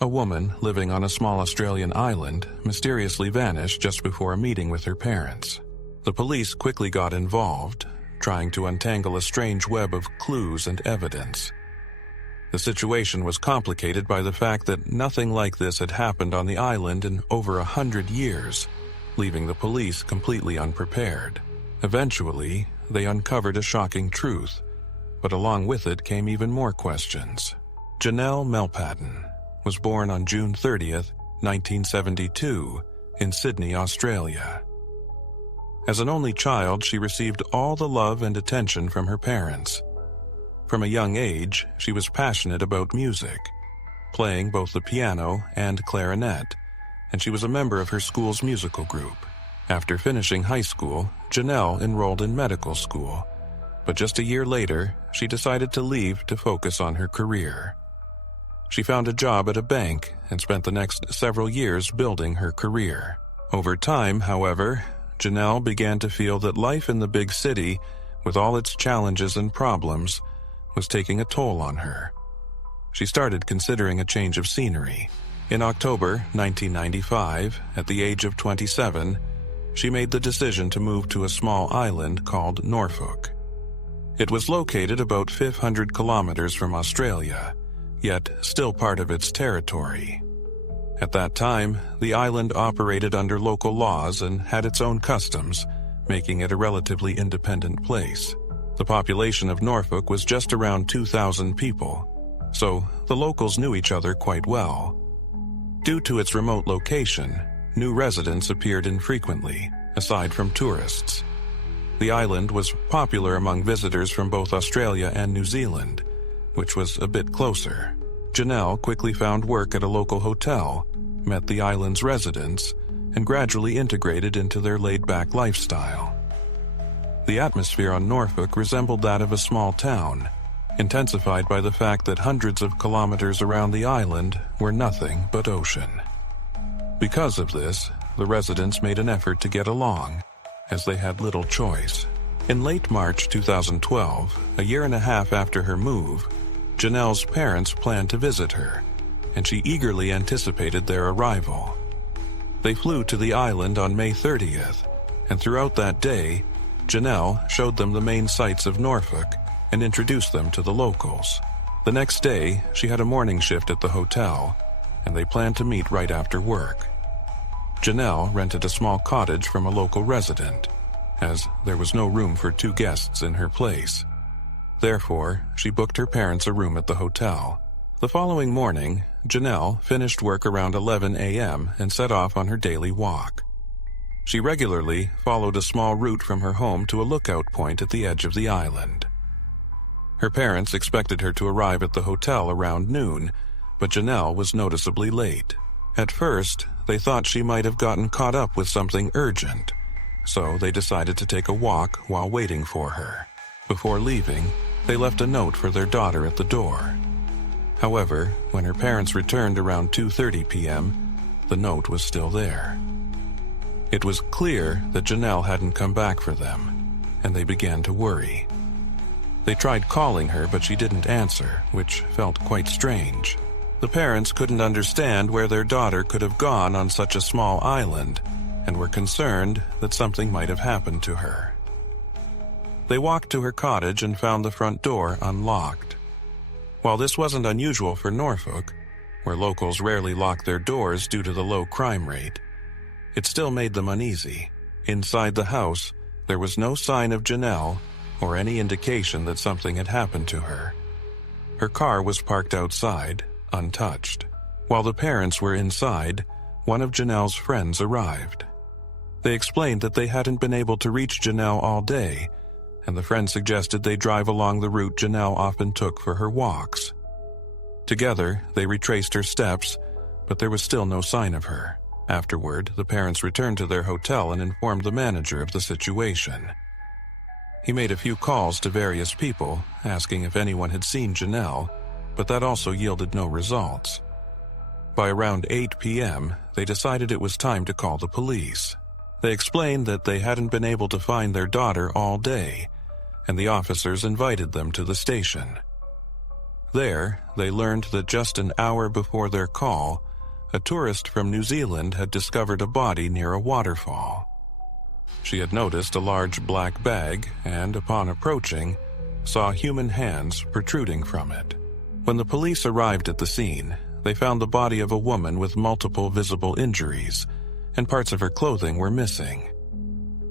A woman living on a small Australian island mysteriously vanished just before a meeting with her parents. The police quickly got involved, trying to untangle a strange web of clues and evidence. The situation was complicated by the fact that nothing like this had happened on the island in over 100 years, leaving the police completely unprepared. Eventually, they uncovered a shocking truth, but along with it came even more questions. Janelle Melpatten was born on June 30th, 1972, in Sydney, Australia. As an only child, she received all the love and attention from her parents. From a young age, she was passionate about music, playing both the piano and clarinet, and she was a member of her school's musical group. After finishing high school, Janelle enrolled in medical school, but just a year later, she decided to leave to focus on her career. She found a job at a bank and spent the next several years building her career. Over time, however, Janelle began to feel that life in the big city, with all its challenges and problems, was taking a toll on her. She started considering a change of scenery. In October 1995, at the age of 27, she made the decision to move to a small island called Norfolk. It was located about 500 kilometers from Australia, yet still part of its territory. At that time, the island operated under local laws and had its own customs, making it a relatively independent place. The population of Norfolk was just around 2,000 people, so the locals knew each other quite well. Due to its remote location, new residents appeared infrequently, aside from tourists. The island was popular among visitors from both Australia and New Zealand, which was a bit closer. Janelle quickly found work at a local hotel, met the island's residents, and gradually integrated into their laid-back lifestyle. The atmosphere on Norfolk resembled that of a small town, intensified by the fact that hundreds of kilometers around the island were nothing but ocean. Because of this, the residents made an effort to get along, as they had little choice. In late March 2012, a year and a half after her move, Janelle's parents planned to visit her, and she eagerly anticipated their arrival. They flew to the island on May 30th, and throughout that day, Janelle showed them the main sights of Norfolk and introduced them to the locals. The next day, she had a morning shift at the hotel, and they planned to meet right after work. Janelle rented a small cottage from a local resident, as there was no room for two guests in her place. Therefore, she booked her parents a room at the hotel. The following morning, Janelle finished work around 11 a.m. and set off on her daily walk. She regularly followed a small route from her home to a lookout point at the edge of the island. Her parents expected her to arrive at the hotel around noon, but Janelle was noticeably late. At first, they thought she might have gotten caught up with something urgent, so they decided to take a walk while waiting for her. Before leaving, they left a note for their daughter at the door. However, when her parents returned around 2:30 p.m., the note was still there. It was clear that Janelle hadn't come back for them, and they began to worry. They tried calling her, but she didn't answer, which felt quite strange. The parents couldn't understand where their daughter could have gone on such a small island, and were concerned that something might have happened to her. They walked to her cottage and found the front door unlocked. While this wasn't unusual for Norfolk, where locals rarely lock their doors due to the low crime rate, it still made them uneasy. Inside the house, there was no sign of Janelle or any indication that something had happened to her. Her car was parked outside, untouched. While the parents were inside, one of Janelle's friends arrived. They explained that they hadn't been able to reach Janelle all day, and the friend suggested they drive along the route Janelle often took for her walks. Together, they retraced her steps, but there was still no sign of her. Afterward, the parents returned to their hotel and informed the manager of the situation. He made a few calls to various people, asking if anyone had seen Janelle, but that also yielded no results. By around 8 p.m., they decided it was time to call the police. They explained that they hadn't been able to find their daughter all day, and the officers invited them to the station. There, they learned that just an hour before their call, a tourist from New Zealand had discovered a body near a waterfall. She had noticed a large black bag and, upon approaching, saw human hands protruding from it. When the police arrived at the scene, they found the body of a woman with multiple visible injuries, and parts of her clothing were missing.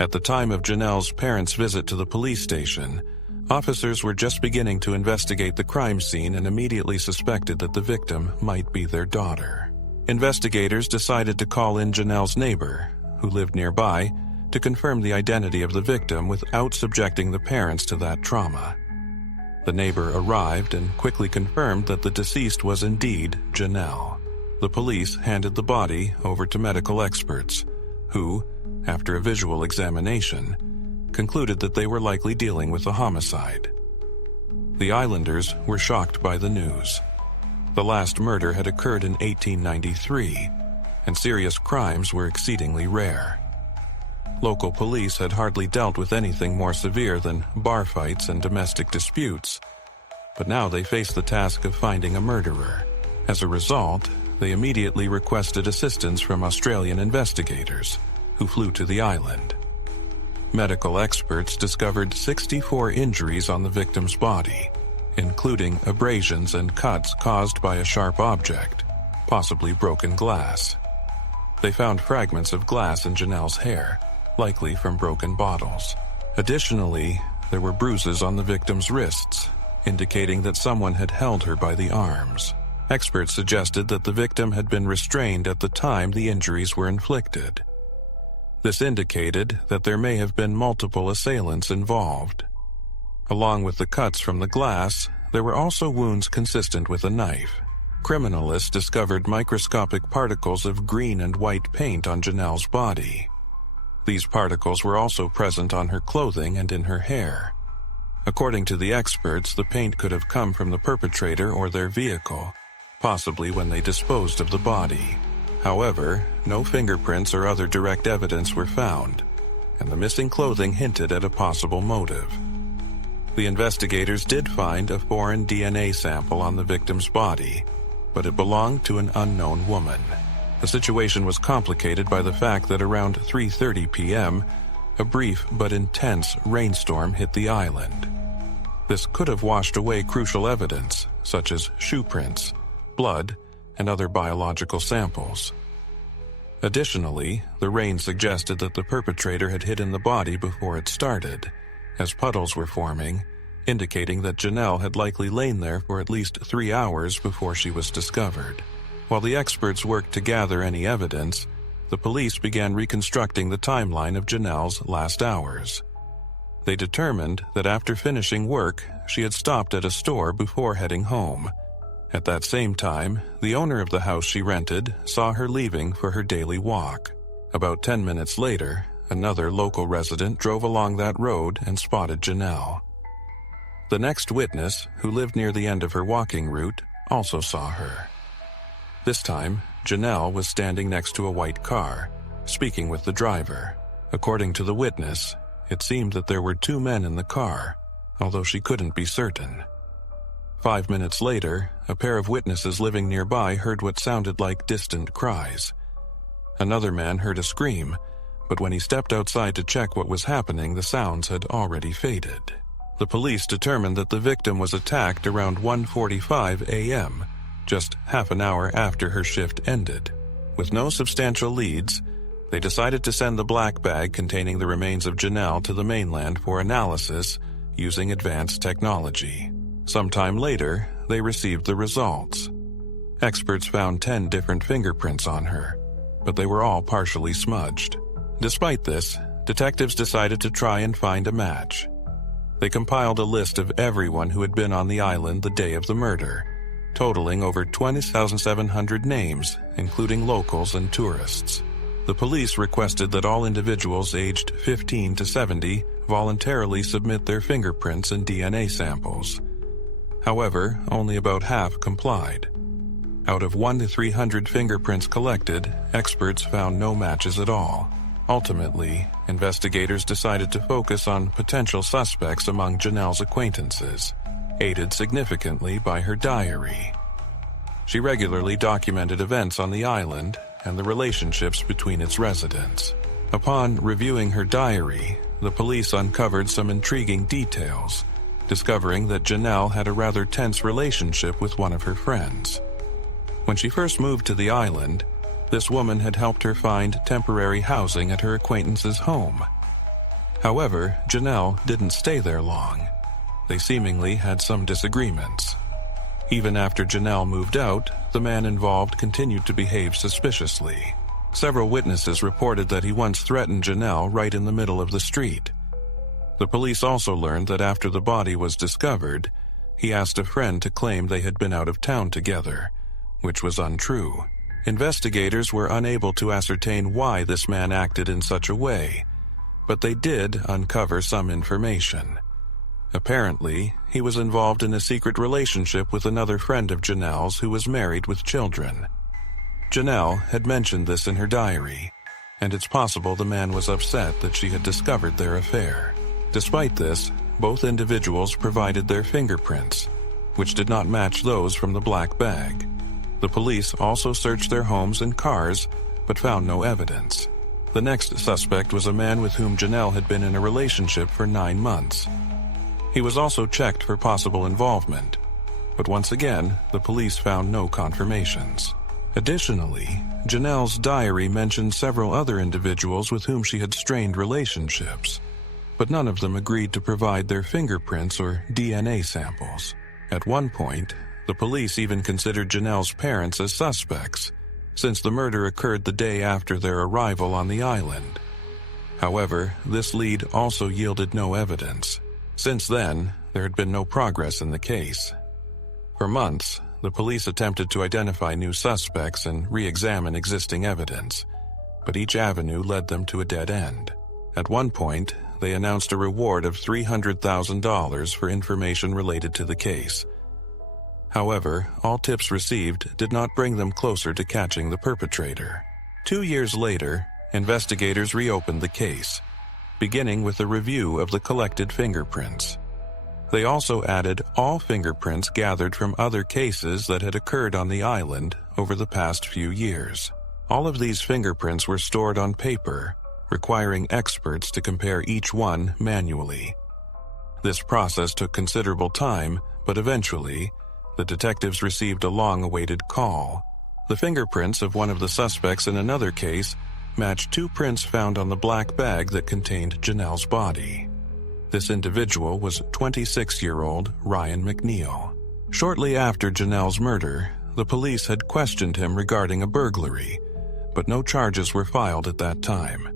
At the time of Janelle's parents' visit to the police station, officers were just beginning to investigate the crime scene and immediately suspected that the victim might be their daughter. Investigators decided to call in Janelle's neighbor, who lived nearby, to confirm the identity of the victim without subjecting the parents to that trauma. The neighbor arrived and quickly confirmed that the deceased was indeed Janelle. The police handed the body over to medical experts, who, after a visual examination, concluded that they were likely dealing with a homicide. The islanders were shocked by the news. The last murder had occurred in 1893, and serious crimes were exceedingly rare. Local police had hardly dealt with anything more severe than bar fights and domestic disputes, but now they faced the task of finding a murderer. As a result, they immediately requested assistance from Australian investigators, who flew to the island. Medical experts discovered 64 injuries on the victim's body, including abrasions and cuts caused by a sharp object, possibly broken glass. They found fragments of glass in Janelle's hair, likely from broken bottles. Additionally, there were bruises on the victim's wrists, indicating that someone had held her by the arms. Experts suggested that the victim had been restrained at the time the injuries were inflicted. This indicated that there may have been multiple assailants involved. Along with the cuts from the glass, there were also wounds consistent with a knife. Criminalists discovered microscopic particles of green and white paint on Janelle's body. These particles were also present on her clothing and in her hair. According to the experts, the paint could have come from the perpetrator or their vehicle, possibly when they disposed of the body. However, no fingerprints or other direct evidence were found, and the missing clothing hinted at a possible motive. The investigators did find a foreign DNA sample on the victim's body, but it belonged to an unknown woman. The situation was complicated by the fact that around 3:30 p.m., a brief but intense rainstorm hit the island. This could have washed away crucial evidence, such as shoe prints, blood, and other biological samples. Additionally, the rain suggested that the perpetrator had hidden the body before it started, as puddles were forming, indicating that Janelle had likely lain there for at least 3 hours before she was discovered. While the experts worked to gather any evidence, the police began reconstructing the timeline of Janelle's last hours. They determined that after finishing work, she had stopped at a store before heading home. At that same time, the owner of the house she rented saw her leaving for her daily walk. About 10 minutes later, another local resident drove along that road and spotted Janelle. The next witness, who lived near the end of her walking route, also saw her. This time, Janelle was standing next to a white car, speaking with the driver. According to the witness, it seemed that there were 2 men in the car, although she couldn't be certain. 5 minutes later, a pair of witnesses living nearby heard what sounded like distant cries. Another man heard a scream, but when he stepped outside to check what was happening, the sounds had already faded. The police determined that the victim was attacked around 1:45 a.m., just half an hour after her shift ended. With no substantial leads, they decided to send the black bag containing the remains of Janelle to the mainland for analysis using advanced technology. Sometime later, they received the results. Experts found 10 different fingerprints on her, but they were all partially smudged. Despite this, detectives decided to try and find a match. They compiled a list of everyone who had been on the island the day of the murder, totaling over 20,700 names, including locals and tourists. The police requested that all individuals aged 15 to 70 voluntarily submit their fingerprints and DNA samples. However, only about half complied. Out of 1 to 300 fingerprints collected, experts found no matches at all. Ultimately, investigators decided to focus on potential suspects among Janelle's acquaintances, aided significantly by her diary. She regularly documented events on the island and the relationships between its residents. Upon reviewing her diary, the police uncovered some intriguing details, discovering that Janelle had a rather tense relationship with one of her friends. When she first moved to the island, this woman had helped her find temporary housing at her acquaintance's home. However, Janelle didn't stay there long. They seemingly had some disagreements. Even after Janelle moved out, the man involved continued to behave suspiciously. Several witnesses reported that he once threatened Janelle right in the middle of the street. The police also learned that after the body was discovered, he asked a friend to claim they had been out of town together, which was untrue. Investigators were unable to ascertain why this man acted in such a way, but they did uncover some information. Apparently, he was involved in a secret relationship with another friend of Janelle's who was married with children. Janelle had mentioned this in her diary, and it's possible the man was upset that she had discovered their affair. Despite this, both individuals provided their fingerprints, which did not match those from the black bag. The police also searched their homes and cars, but found no evidence. The next suspect was a man with whom Janelle had been in a relationship for 9 months. He was also checked for possible involvement, but once again, the police found no confirmations. Additionally, Janelle's diary mentioned several other individuals with whom she had strained relationships, but none of them agreed to provide their fingerprints or DNA samples. At one point, the police even considered Janelle's parents as suspects, since the murder occurred the day after their arrival on the island. However, this lead also yielded no evidence. Since then, there had been no progress in the case. For months, the police attempted to identify new suspects and re-examine existing evidence, but each avenue led them to a dead end. At one point, they announced a reward of $300,000 for information related to the case. However, all tips received did not bring them closer to catching the perpetrator. 2 years later, investigators reopened the case, beginning with a review of the collected fingerprints. They also added all fingerprints gathered from other cases that had occurred on the island over the past few years. All of these fingerprints were stored on paper, requiring experts to compare each one manually. This process took considerable time, but eventually, the detectives received a long-awaited call. The fingerprints of one of the suspects in another case matched 2 prints found on the black bag that contained Janelle's body. This individual was 26-year-old Ryan McNeil. Shortly after Janelle's murder, the police had questioned him regarding a burglary, but no charges were filed at that time.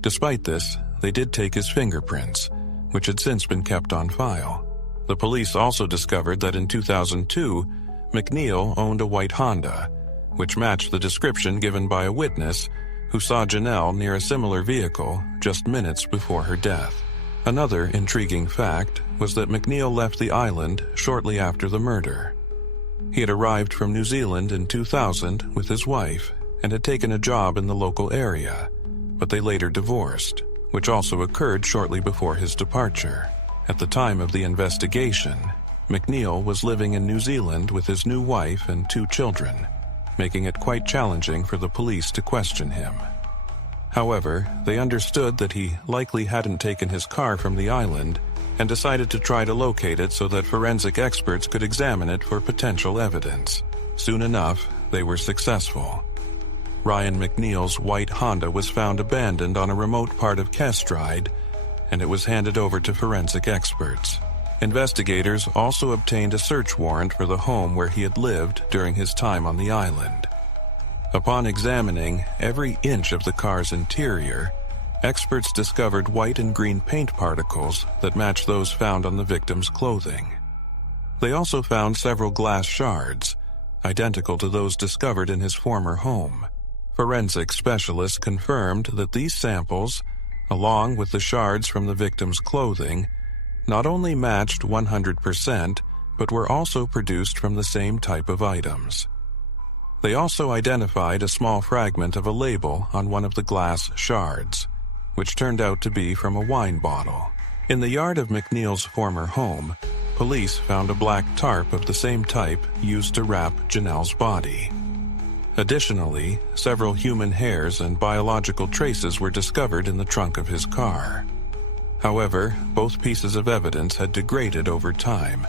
Despite this, they did take his fingerprints, which had since been kept on file. The police also discovered that in 2002, McNeil owned a white Honda, which matched the description given by a witness who saw Janelle near a similar vehicle just minutes before her death. Another intriguing fact was that McNeil left the island shortly after the murder. He had arrived from New Zealand in 2000 with his wife and had taken a job in the local area, but they later divorced, which also occurred shortly before his departure. At the time of the investigation, McNeil was living in New Zealand with his new wife and 2 children, making it quite challenging for the police to question him. However, they understood that he likely hadn't taken his car from the island and decided to try to locate it so that forensic experts could examine it for potential evidence. Soon enough, they were successful. Ryan McNeil's white Honda was found abandoned on a remote part of Kestride, and it was handed over to forensic experts. Investigators also obtained a search warrant for the home where he had lived during his time on the island. Upon examining every inch of the car's interior, experts discovered white and green paint particles that matched those found on the victim's clothing. They also found several glass shards, identical to those discovered in his former home. Forensic specialists confirmed that these samples, along with the shards from the victim's clothing, not only matched 100%, but were also produced from the same type of items. They also identified a small fragment of a label on one of the glass shards, which turned out to be from a wine bottle. In the yard of McNeil's former home, police found a black tarp of the same type used to wrap Janelle's body. Additionally, several human hairs and biological traces were discovered in the trunk of his car. However, both pieces of evidence had degraded over time,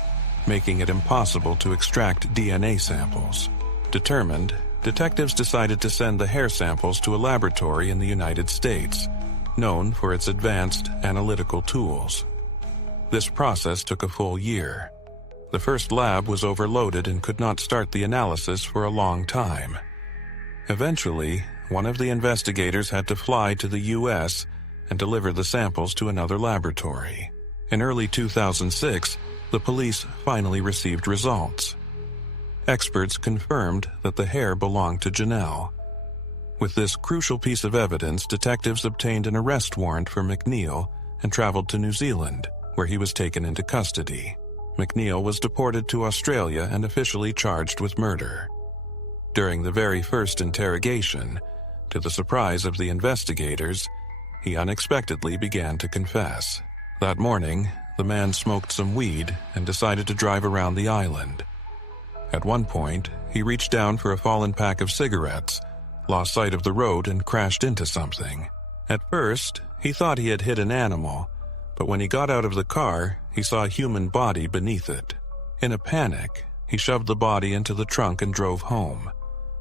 making it impossible to extract DNA samples. Determined, detectives decided to send the hair samples to a laboratory in the United States, known for its advanced analytical tools. This process took a full year. The first lab was overloaded and could not start the analysis for a long time. Eventually, one of the investigators had to fly to the U.S. and deliver the samples to another laboratory. In early 2006, the police finally received results. Experts confirmed that the hair belonged to Janelle. With this crucial piece of evidence, detectives obtained an arrest warrant for McNeil and traveled to New Zealand, where he was taken into custody. McNeil was deported to Australia and officially charged with murder. During the very first interrogation, to the surprise of the investigators, he unexpectedly began to confess. That morning, the man smoked some weed and decided to drive around the island. At one point, he reached down for a fallen pack of cigarettes, lost sight of the road, and crashed into something. At first, he thought he had hit an animal, but when he got out of the car, he saw a human body beneath it. In a panic, he shoved the body into the trunk and drove home,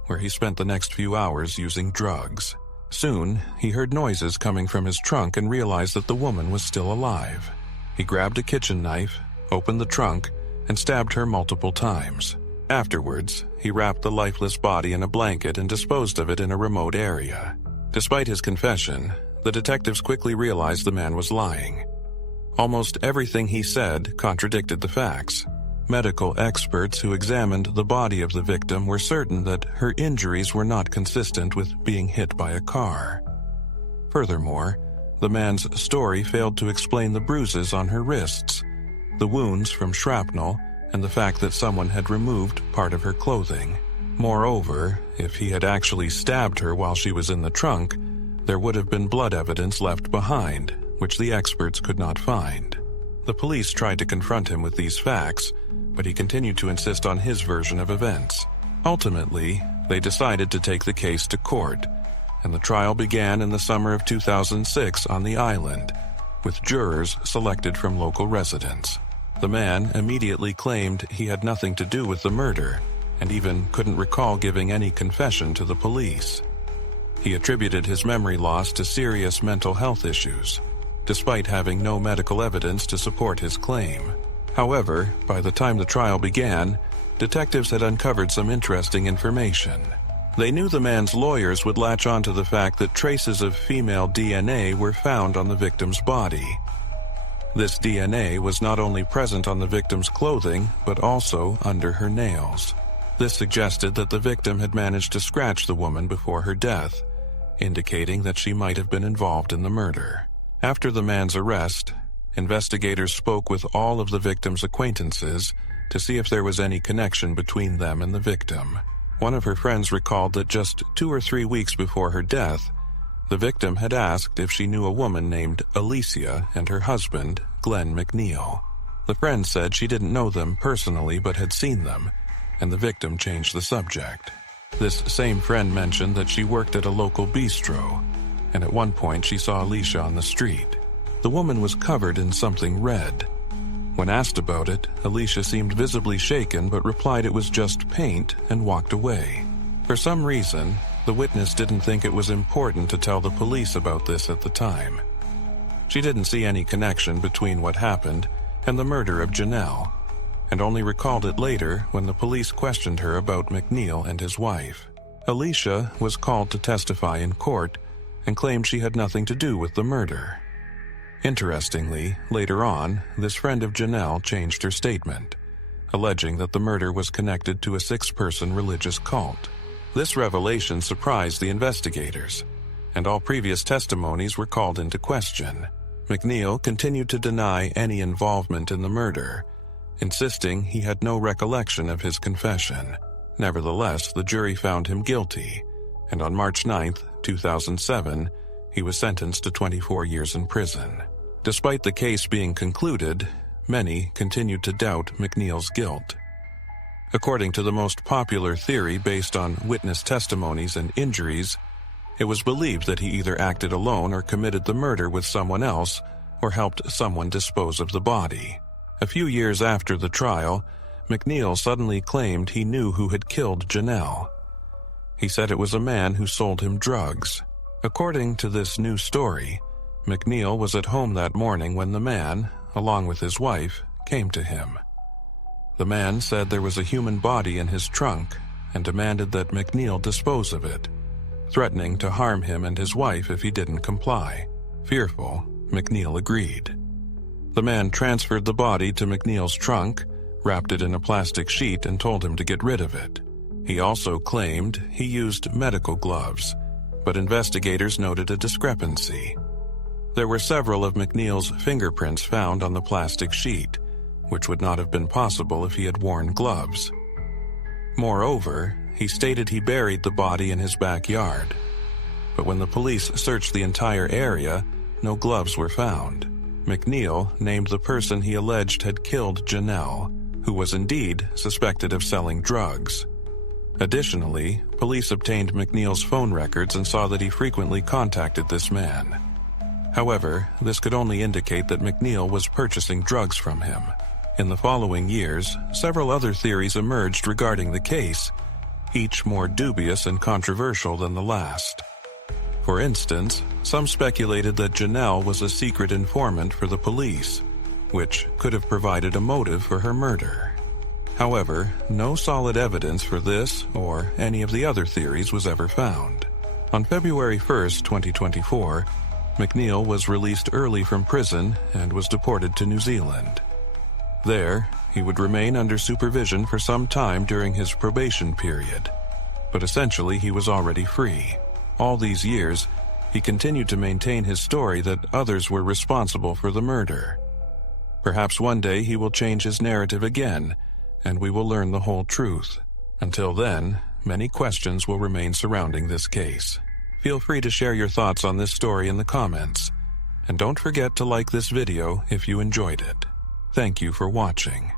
where he spent the next few hours using drugs. Soon, he heard noises coming from his trunk and realized that the woman was still alive. He grabbed a kitchen knife, opened the trunk, and stabbed her multiple times. Afterwards, he wrapped the lifeless body in a blanket and disposed of it in a remote area. Despite his confession, the detectives quickly realized the man was lying. Almost everything he said contradicted the facts. Medical experts who examined the body of the victim were certain that her injuries were not consistent with being hit by a car. Furthermore, the man's story failed to explain the bruises on her wrists, the wounds from shrapnel, and the fact that someone had removed part of her clothing. Moreover, if he had actually stabbed her while she was in the trunk, there would have been blood evidence left behind, which the experts could not find. The police tried to confront him with these facts, but he continued to insist on his version of events. Ultimately, they decided to take the case to court, and the trial began in the summer of 2006 on the island, with jurors selected from local residents. The man immediately claimed he had nothing to do with the murder, and even couldn't recall giving any confession to the police. He attributed his memory loss to serious mental health issues, despite having no medical evidence to support his claim. However, by the time the trial began, detectives had uncovered some interesting information. They knew the man's lawyers would latch on to the fact that traces of female DNA were found on the victim's body. This DNA was not only present on the victim's clothing, but also under her nails. This suggested that the victim had managed to scratch the woman before her death, indicating that she might have been involved in the murder. After the man's arrest, investigators spoke with all of the victim's acquaintances to see if there was any connection between them and the victim. One of her friends recalled that just 2 or 3 weeks before her death, the victim had asked if she knew a woman named Alicia and her husband, Glenn McNeil. The friend said she didn't know them personally but had seen them, and the victim changed the subject. This same friend mentioned that she worked at a local bistro, and at one point she saw Alicia on the street. The woman was covered in something red. When asked about it, Alicia seemed visibly shaken but replied it was just paint and walked away. For some reason, the witness didn't think it was important to tell the police about this at the time. She didn't see any connection between what happened and the murder of Janelle, and only recalled it later when the police questioned her about McNeil and his wife. Alicia was called to testify in court and claimed she had nothing to do with the murder. Interestingly, later on, this friend of Janelle changed her statement, alleging that the murder was connected to a 6-person religious cult. This revelation surprised the investigators, and all previous testimonies were called into question. McNeil continued to deny any involvement in the murder, insisting he had no recollection of his confession. Nevertheless, the jury found him guilty, and on March 9, 2007, he was sentenced to 24 years in prison. Despite the case being concluded, many continued to doubt McNeil's guilt. According to the most popular theory based on witness testimonies and injuries, it was believed that he either acted alone or committed the murder with someone else or helped someone dispose of the body. A few years after the trial, McNeil suddenly claimed he knew who had killed Janelle. He said it was a man who sold him drugs. According to this new story, McNeil was at home that morning when the man, along with his wife, came to him. The man said there was a human body in his trunk and demanded that McNeil dispose of it, threatening to harm him and his wife if he didn't comply. Fearful, McNeil agreed. The man transferred the body to McNeil's trunk, wrapped it in a plastic sheet, and told him to get rid of it. He also claimed he used medical gloves, but investigators noted a discrepancy. There were several of McNeil's fingerprints found on the plastic sheet, which would not have been possible if he had worn gloves. Moreover, he stated he buried the body in his backyard. But when the police searched the entire area, no gloves were found. McNeil named the person he alleged had killed Janelle, who was indeed suspected of selling drugs. Additionally, police obtained McNeil's phone records and saw that he frequently contacted this man. However, this could only indicate that McNeil was purchasing drugs from him. In the following years, several other theories emerged regarding the case, each more dubious and controversial than the last. For instance, some speculated that Janelle was a secret informant for the police, which could have provided a motive for her murder. However, no solid evidence for this or any of the other theories was ever found. On February 1, 2024, McNeil was released early from prison and was deported to New Zealand. There, he would remain under supervision for some time during his probation period, but essentially he was already free. All these years, he continued to maintain his story that others were responsible for the murder. Perhaps one day he will change his narrative again, and we will learn the whole truth. Until then, many questions will remain surrounding this case. Feel free to share your thoughts on this story in the comments, and don't forget to like this video if you enjoyed it. Thank you for watching.